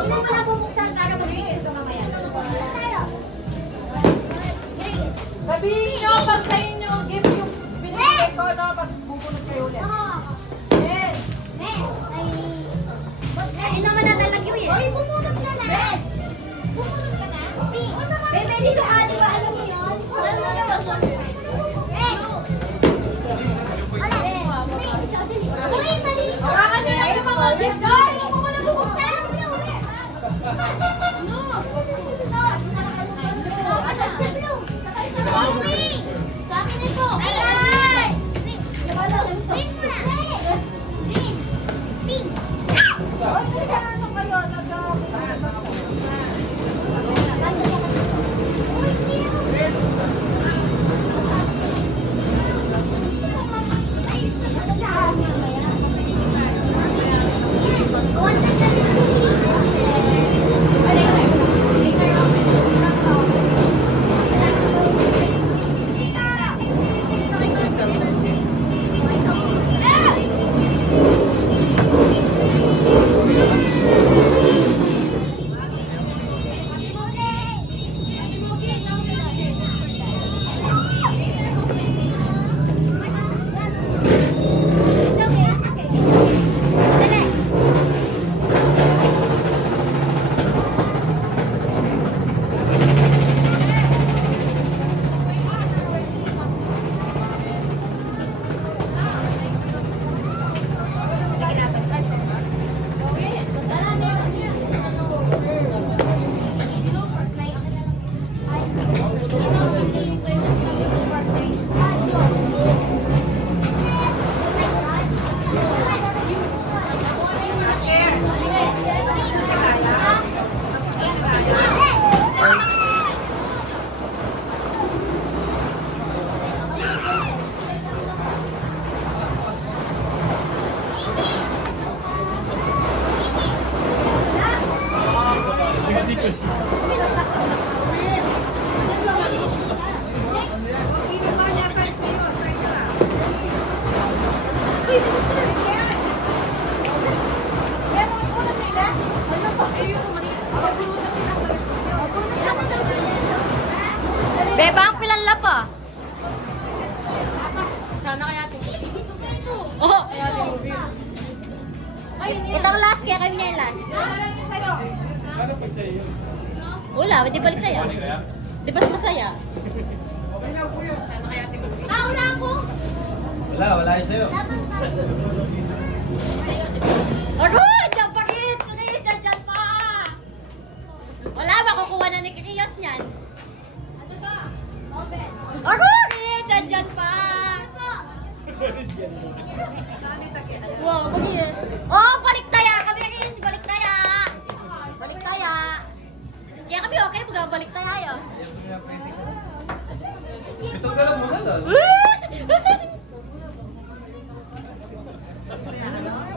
Huwag mo na bubuksan para mag-iisip ka mamaya. Sabihin nyo, pag sa inyo, gift yung binigay ko, no? Pag bubunod kayo ulit. Yes! Hindi naman natalagyo eh. Oy, bumunot ka na. Bumunot ka na. Bebe, dito ka, di ba? Alam mo yun? Hawakan nila yung mga gift doon. Huwag mo muna bubuksan. Beba, ang pilala pa. Sana kaya oh! Ito ang last, kaya kayo niya yung last. Ano pa sa'yo? Wala, di balik tayo. Di ba masaya? Wala ako. Wala yung sa'yo. Aroy! Diyan pa rin! Diyan pa! Wala, makukuha na ni Kikiyos niyan. Aroy! Diyan pa! Wow, bagay. Oh, balik taya! Kami Kikiyos, balik taya! Balik taya! Kaya kami okay, magbalik taya yun. Ito ka lang muna lang.